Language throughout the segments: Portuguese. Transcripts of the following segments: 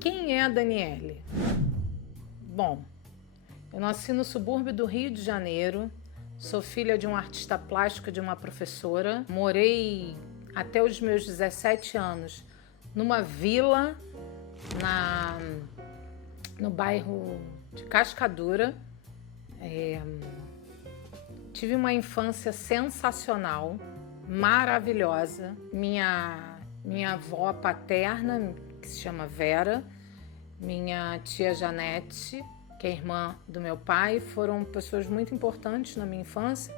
Quem é a Daniele? Bom, eu nasci no subúrbio do Rio de Janeiro, sou filha de um artista plástico e de uma professora. Morei até os meus 17 anos numa vila no bairro de Cascadura. Tive uma infância sensacional, maravilhosa. Minha avó paterna, que se chama Vera, minha tia Janete, que é irmã do meu pai, foram pessoas muito importantes na minha infância,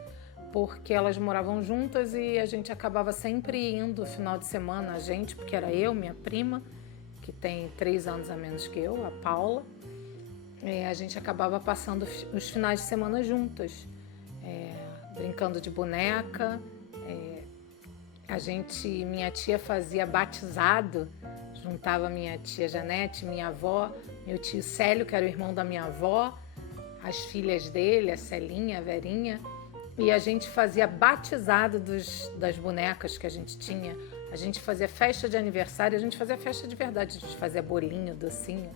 porque elas moravam juntas e a gente acabava sempre indo no final de semana, porque era eu, minha prima, que tem 3 anos a menos que eu, a Paula, a gente acabava passando os finais de semana juntas, brincando de boneca. Minha tia fazia batizado, juntava minha tia Janete, minha avó, meu tio Célio, que era o irmão da minha avó, as filhas dele, a Celinha, a Verinha, e a gente fazia batizado das bonecas que a gente tinha. A gente fazia festa de aniversário, a gente fazia festa de verdade, a gente fazia bolinho, docinho.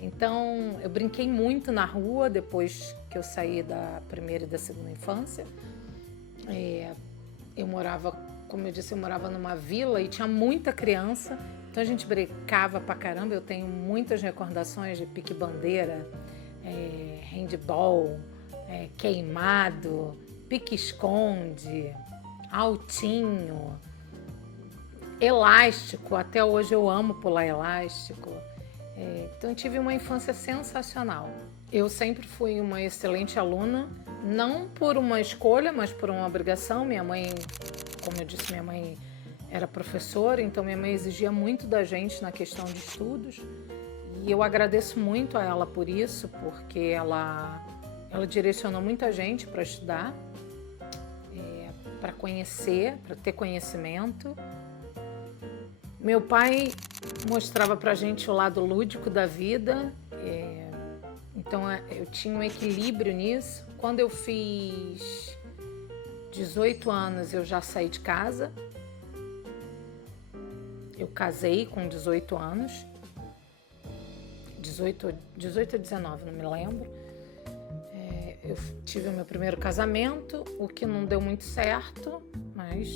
Então, eu brinquei muito na rua depois que eu saí da primeira e da segunda infância. Eu morava, como eu disse, eu morava numa vila e tinha muita criança, então a gente brincava pra caramba. Eu tenho muitas recordações de pique-bandeira, handball, queimado, pique-esconde, altinho, elástico. Até hoje eu amo pular elástico. Então eu tive uma infância sensacional. Eu sempre fui uma excelente aluna, não por uma escolha, mas por uma obrigação. Minha mãe, como eu disse, minha mãe era professora, então minha mãe exigia muito da gente na questão de estudos. E eu agradeço muito a ela por isso, porque ela direcionou muita gente para estudar, para conhecer, para ter conhecimento. Meu pai mostrava pra gente o lado lúdico da vida, então eu tinha um equilíbrio nisso. Quando eu fiz 18 anos, eu já saí de casa. Eu casei com 18 anos, 18 a 19, não me lembro. Eu tive o meu primeiro casamento, o que não deu muito certo, mas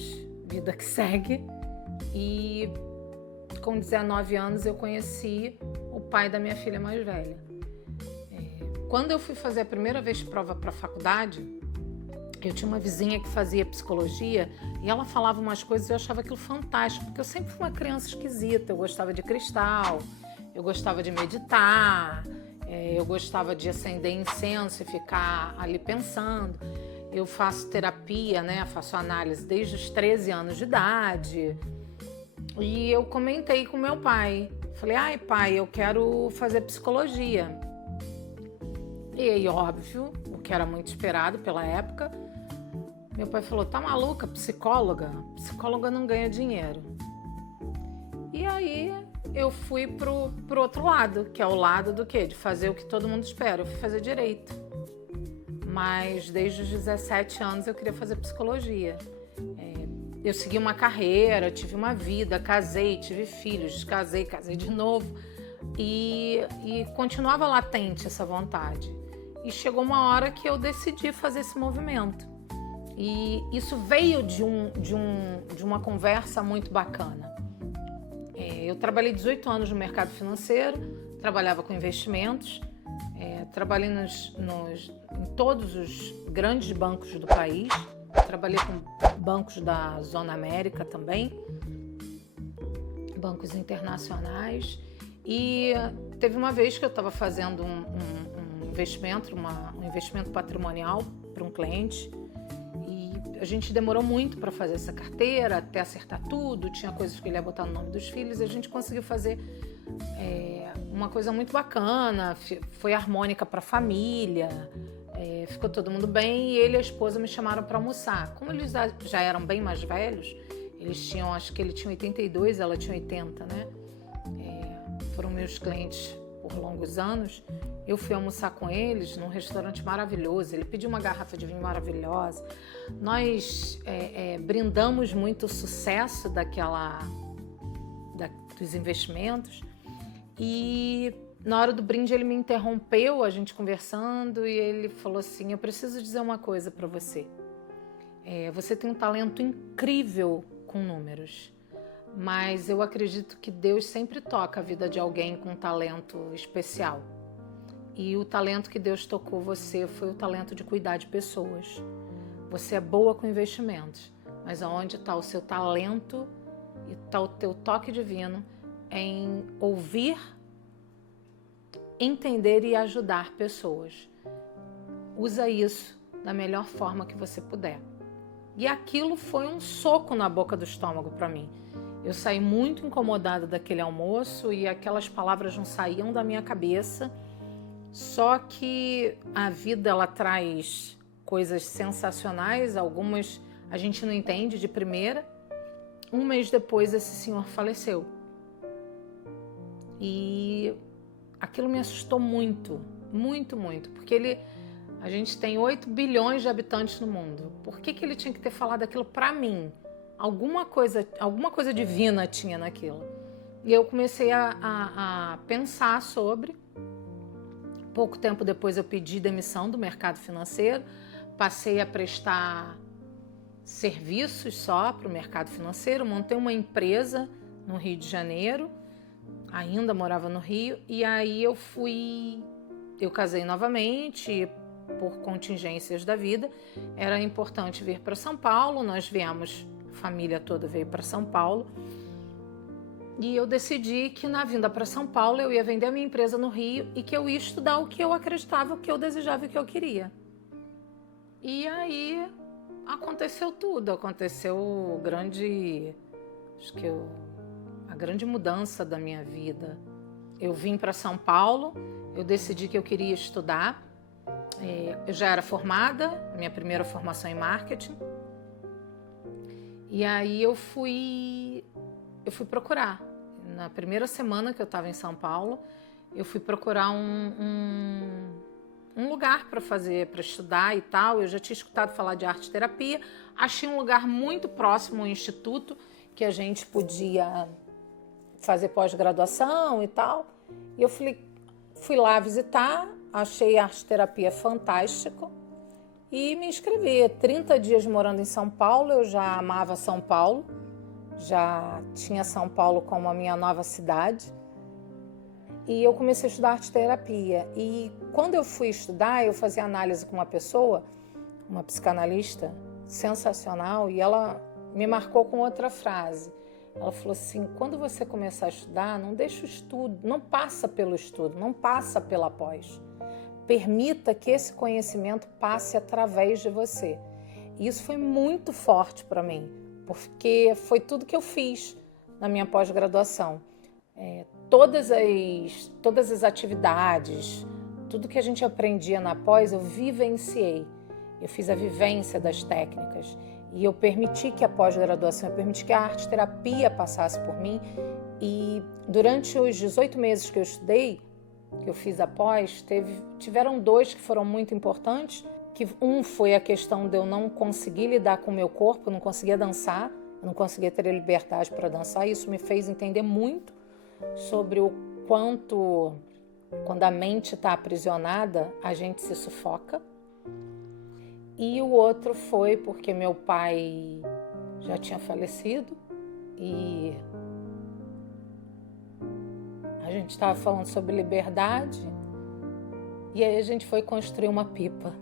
vida que segue. E com 19 anos eu conheci o pai da minha filha mais velha. Quando eu fui fazer a primeira vez prova para a faculdade, eu tinha uma vizinha que fazia psicologia e ela falava umas coisas e eu achava aquilo fantástico, porque eu sempre fui uma criança esquisita. Eu gostava de cristal, eu gostava de meditar, eu gostava de acender incenso e ficar ali pensando. Eu faço terapia, faço análise desde os 13 anos de idade. E eu comentei com meu pai. Falei, ai pai, eu quero fazer psicologia. E aí, óbvio, o que era muito esperado pela época, meu pai falou, tá maluca, psicóloga? Psicóloga não ganha dinheiro. E aí eu fui pro outro lado, que é o lado do quê? De fazer o que todo mundo espera. Eu fui fazer direito. Mas desde os 17 anos eu queria fazer psicologia. Eu segui uma carreira, tive uma vida, casei, tive filhos, casei de novo. E continuava latente essa vontade. E chegou uma hora que eu decidi fazer esse movimento. E isso veio de uma conversa muito bacana. Eu trabalhei 18 anos no mercado financeiro, trabalhava com investimentos, trabalhei em todos os grandes bancos do país, trabalhei com bancos da Zona América também, bancos internacionais. E teve uma vez que eu estava fazendo um investimento patrimonial para um cliente e a gente demorou muito para fazer essa carteira, até acertar tudo. Tinha coisas que ele ia botar no nome dos filhos e a gente conseguiu fazer uma coisa muito bacana, foi harmônica para a família, ficou todo mundo bem. E ele e a esposa me chamaram para almoçar. Como eles já eram bem mais velhos, acho que ele tinha 82, ela tinha 80, né? Foram meus clientes por longos anos. Eu fui almoçar com eles num restaurante maravilhoso. Ele pediu uma garrafa de vinho maravilhosa. Nós brindamos muito o sucesso dos investimentos. E na hora do brinde ele me interrompeu, a gente conversando, e ele falou assim: eu preciso dizer uma coisa para você. Você tem um talento incrível com números, mas eu acredito que Deus sempre toca a vida de alguém com um talento especial. E o talento que Deus tocou você foi o talento de cuidar de pessoas. Você é boa com investimentos, mas aonde está o seu talento e está o teu toque divino em ouvir, entender e ajudar pessoas. Usa isso da melhor forma que você puder. E aquilo foi um soco na boca do estômago para mim. Eu saí muito incomodada daquele almoço e aquelas palavras não saíam da minha cabeça. Só que a vida, ela traz coisas sensacionais, algumas a gente não entende de primeira. Um mês depois, esse senhor faleceu. E aquilo me assustou muito, muito, muito, porque a gente tem 8 bilhões de habitantes no mundo. Por que ele tinha que ter falado aquilo para mim? Alguma coisa divina tinha naquilo. E eu comecei a pensar sobre. Pouco tempo depois eu pedi demissão do mercado financeiro, passei a prestar serviços só para o mercado financeiro, montei uma empresa no Rio de Janeiro, ainda morava no Rio, e aí eu casei novamente, por contingências da vida, era importante vir para São Paulo, nós viemos, a família toda veio para São Paulo, e eu decidi que na vinda para São Paulo eu ia vender a minha empresa no Rio e que eu ia estudar o que eu acreditava, o que eu desejava e o que eu queria. E aí aconteceu tudo, aconteceu a grande mudança da minha vida. Eu vim para São Paulo, eu decidi que eu queria estudar. Eu já era formada, minha primeira formação em marketing. E aí eu fui procurar. Na primeira semana que eu estava em São Paulo, eu fui procurar um lugar para estudar e tal. Eu já tinha escutado falar de arte terapia. Achei um lugar muito próximo ao instituto que a gente podia fazer pós-graduação e tal. E eu fui lá visitar, achei a arte terapia fantástico e me inscrevi. 30 dias morando em São Paulo, eu já amava São Paulo. Já tinha São Paulo como a minha nova cidade e eu comecei a estudar arte terapia. E quando eu fui estudar, eu fazia análise com uma pessoa, uma psicanalista sensacional, e ela me marcou com outra frase. Ela falou assim: quando você começar a estudar, não deixa o estudo, não passa pelo estudo, não passa pela pós. Permita que esse conhecimento passe através de você. E isso foi muito forte para mim, porque foi tudo que eu fiz na minha pós-graduação. Todas as atividades, tudo que a gente aprendia na pós, eu vivenciei. Eu fiz a vivência das técnicas e eu permiti que a pós-graduação, eu permiti que a arte-terapia passasse por mim. E durante os 18 meses que eu estudei, que eu fiz a pós, tiveram 2 que foram muito importantes. Que um foi a questão de eu não conseguir lidar com o meu corpo, eu não conseguia dançar, eu não conseguia ter liberdade para dançar. Isso me fez entender muito sobre o quanto, quando a mente está aprisionada, a gente se sufoca. E o outro foi porque meu pai já tinha falecido e a gente estava falando sobre liberdade e aí a gente foi construir uma pipa.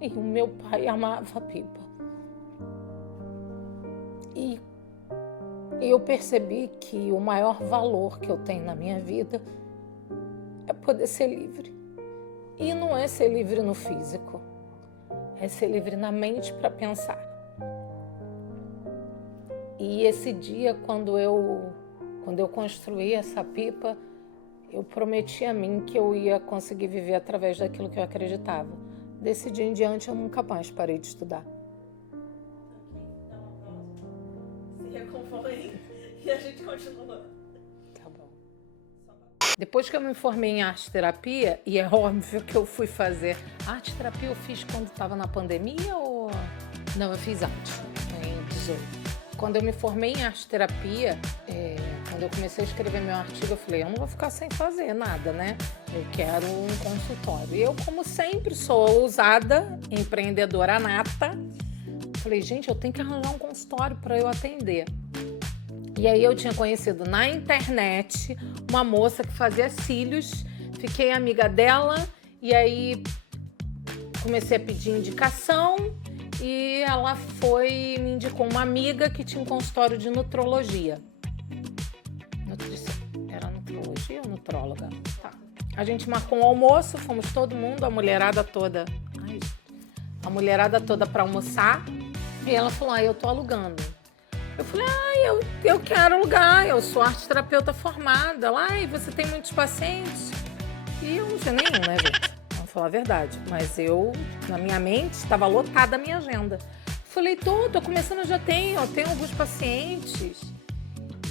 E o meu pai amava a pipa. E eu percebi que o maior valor que eu tenho na minha vida é poder ser livre. E não é ser livre no físico, é ser livre na mente para pensar. E esse dia, quando eu construí essa pipa, eu prometi a mim que eu ia conseguir viver através daquilo que eu acreditava. Desse dia em diante, eu nunca mais parei de estudar. Se recompõe e a gente continua. Tá bom. Depois que eu me formei em arte-terapia, e é óbvio que eu fui fazer... Arte-terapia eu fiz quando estava na pandemia ou... Não, eu fiz antes, em 18. quando eu me formei em arte-terapia, quando eu comecei a escrever meu artigo, eu falei, eu não vou ficar sem fazer nada, né? Eu quero um consultório. E eu, como sempre, sou ousada, empreendedora nata. Falei, gente, eu tenho que arranjar um consultório para eu atender. E aí eu tinha conhecido na internet uma moça que fazia cílios, fiquei amiga dela e aí comecei a pedir indicação e ela me indicou uma amiga que tinha um consultório de nutrologia. Era nutrologia ou nutróloga? Tá. A gente marcou um almoço, fomos todo mundo, a mulherada toda para almoçar e ela falou, eu tô alugando. Eu falei, eu quero alugar, eu sou arte-terapeuta formada. Ela, e você tem muitos pacientes? E eu não tinha nenhum, né, gente? Vamos falar a verdade. Mas eu, na minha mente, estava lotada a minha agenda. Falei, tô começando, eu tenho alguns pacientes.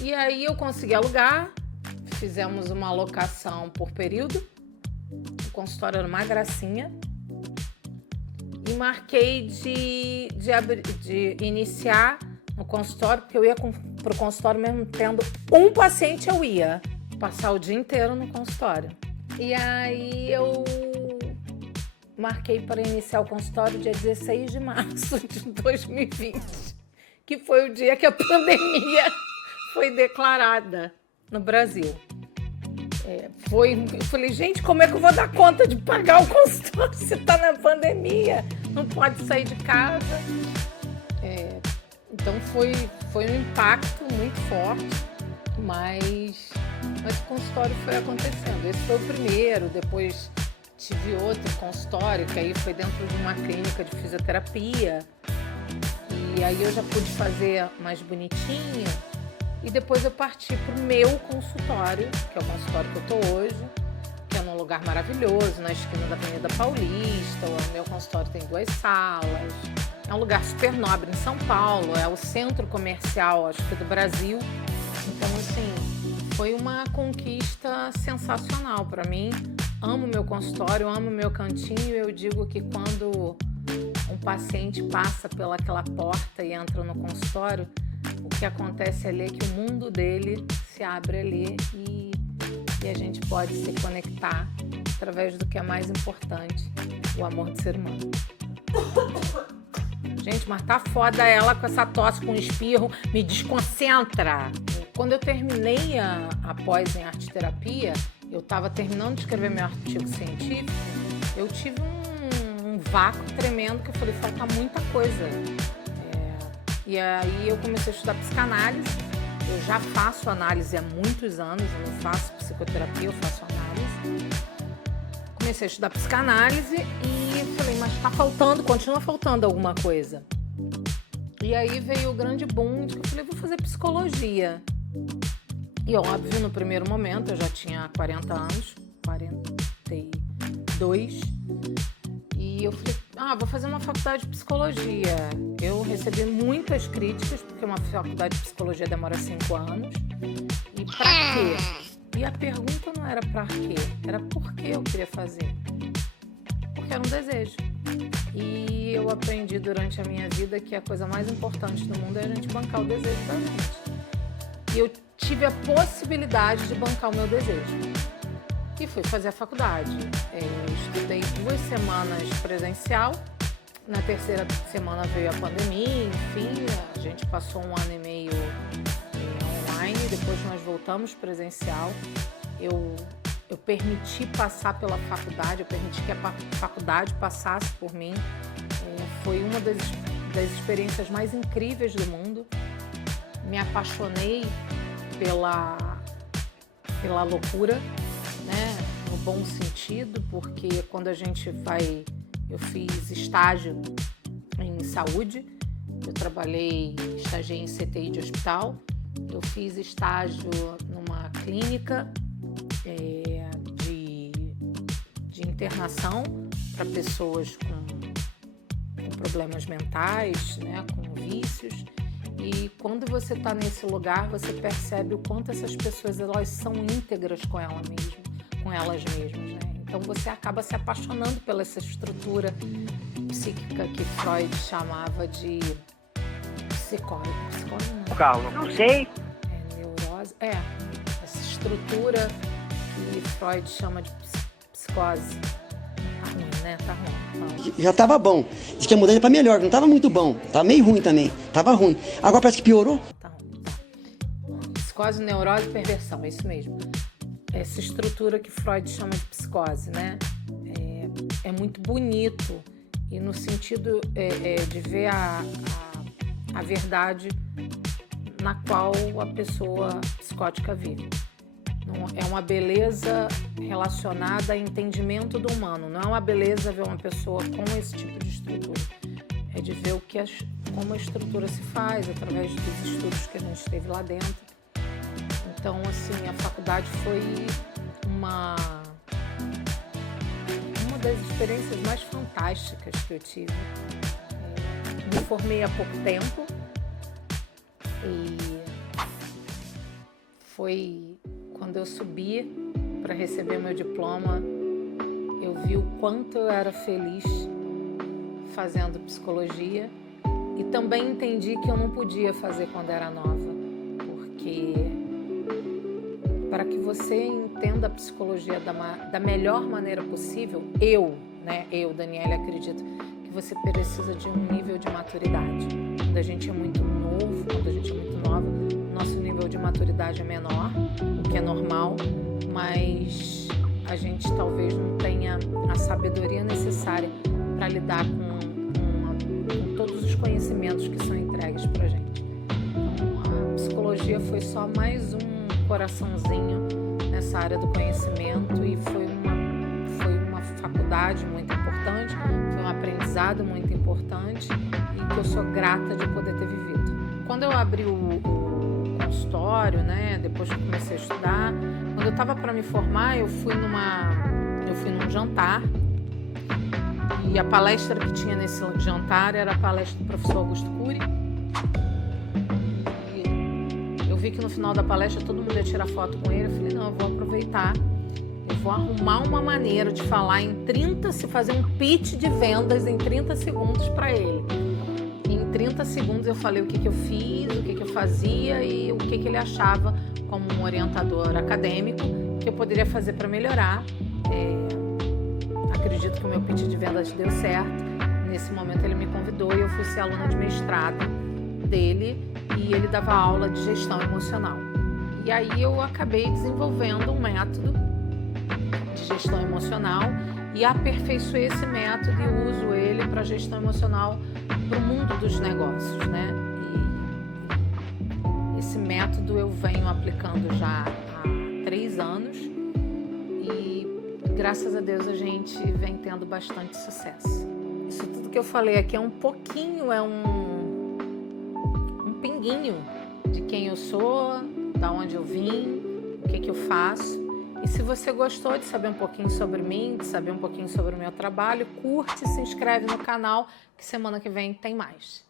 E aí eu consegui alugar, fizemos uma alocação por período. O consultório era uma gracinha. E marquei de iniciar no consultório, porque eu ia pro consultório mesmo tendo um paciente, eu ia passar o dia inteiro no consultório. E aí eu marquei para iniciar o consultório dia 16 de março de 2020, que foi o dia que a pandemia foi declarada no Brasil. Eu falei, gente, como é que eu vou dar conta de pagar o consultório se tá na pandemia? Não pode sair de casa. Então foi um impacto muito forte, mas o consultório foi acontecendo. Esse foi o primeiro, depois tive outro consultório, que aí foi dentro de uma clínica de fisioterapia. E aí eu já pude fazer mais bonitinho. E depois eu parti para o meu consultório, que é o consultório que eu estou hoje, que é num lugar maravilhoso, na esquina da Avenida Paulista. O meu consultório tem 2 salas. É um lugar super nobre em São Paulo, é o centro comercial, acho que do Brasil. Então, assim, foi uma conquista sensacional para mim. Amo meu consultório, amo meu cantinho. Eu digo que quando um paciente passa pelaquela porta e entra no consultório, o que acontece ali é que o mundo dele se abre ali e a gente pode se conectar através do que é mais importante, o amor do ser humano. Gente, mas tá foda ela com essa tosse, com espirro, me desconcentra. Quando eu terminei a pós em arte-terapia, eu estava terminando de escrever meu artigo científico, eu tive um vácuo tremendo que eu falei, falta muita coisa. E aí eu comecei a estudar psicanálise. Eu já faço análise há muitos anos, eu não faço psicoterapia, eu faço análise. Comecei a estudar psicanálise e falei, mas tá faltando, continua faltando alguma coisa. E aí veio o grande boom de que eu falei, vou fazer psicologia. E óbvio, no primeiro momento, eu já tinha 40 anos, 42, e eu falei, vou fazer uma faculdade de psicologia. Eu recebi muitas críticas, porque uma faculdade de psicologia demora 5 anos. E pra quê? E a pergunta não era pra quê, era por que eu queria fazer. Porque era um desejo. E eu aprendi durante a minha vida que a coisa mais importante do mundo é a gente bancar o desejo da gente. E eu tive a possibilidade de bancar o meu desejo. E fui fazer a faculdade. Estudei 2 semanas presencial. Na 3ª semana veio a pandemia, enfim, a gente passou 1 ano e meio online, depois nós voltamos presencial. Eu permiti passar pela faculdade, eu permiti que a faculdade passasse por mim. Foi uma das experiências mais incríveis do mundo. Me apaixonei pela loucura, né? No bom sentido, porque quando a gente vai... Eu fiz estágio em saúde, eu estagiei em CTI de hospital, eu fiz estágio numa clínica de internação para pessoas com problemas mentais, né, com vícios. E quando você está nesse lugar, você percebe o quanto essas pessoas elas são íntegras com elas mesmas, né? Então você acaba se apaixonando pela essa estrutura psíquica que Freud chamava de Psicólogo não. Carlos? Não sei. Neurose. Essa estrutura que Freud chama de psicose. Tá ruim, né? Tá ruim. Já tava bom. Diz que a mudança pra melhor, não tava muito bom. Tava meio ruim também. Tava ruim. Agora parece que piorou. Tá ruim, tá. Psicose, neurose e perversão, é isso mesmo. Essa estrutura que Freud chama de psicose, né? É muito bonito e no sentido de ver a verdade na qual a pessoa psicótica vive. É uma beleza relacionada a entendimento do humano, não é uma beleza ver uma pessoa com esse tipo de estrutura. É de ver como a estrutura se faz através dos estudos que a gente teve lá dentro. Então, assim, a faculdade foi uma das experiências mais fantásticas que eu tive. Me formei há pouco tempo e foi quando eu subi para receber meu diploma, eu vi o quanto eu era feliz fazendo psicologia e também entendi que eu não podia fazer quando era nova, porque para que você entenda a psicologia da melhor maneira possível, eu, Daniela, acredito que você precisa de um nível de maturidade. Quando a gente é muito novo, quando a gente é muito nova, nosso nível de maturidade é menor, o que é normal, mas a gente talvez não tenha a sabedoria necessária para lidar com todos os conhecimentos que são entregues para a gente. Então, a psicologia foi só mais um coraçãozinho nessa área do conhecimento e foi uma faculdade muito importante, foi um aprendizado muito importante e que eu sou grata de poder ter vivido. Quando eu abri o consultório, né, depois que eu comecei a estudar, quando eu estava para me formar, eu fui num jantar e a palestra que tinha nesse jantar era a palestra do professor Augusto Cury. Eu vi que no final da palestra todo mundo ia tirar foto com ele. Eu falei, não, eu vou aproveitar. Eu vou arrumar uma maneira de falar fazer um pitch de vendas em 30 segundos para ele. Em 30 segundos eu falei o que eu fiz, o que eu fazia e o que ele achava como um orientador acadêmico que eu poderia fazer para melhorar. Acredito que o meu pitch de vendas deu certo. Nesse momento ele me convidou e eu fui ser aluna de mestrado dele e ele dava aula de gestão emocional. E aí eu acabei desenvolvendo um método de gestão emocional e aperfeiçoei esse método e uso ele para gestão emocional para o mundo dos negócios, né? E esse método eu venho aplicando já há 3 anos e graças a Deus a gente vem tendo bastante sucesso. Isso tudo que eu falei aqui é um pouquinho, um pinguinho de quem eu sou, da onde eu vim, o que eu faço. E se você gostou de saber um pouquinho sobre mim, de saber um pouquinho sobre o meu trabalho, curte, se inscreve no canal, que semana que vem tem mais.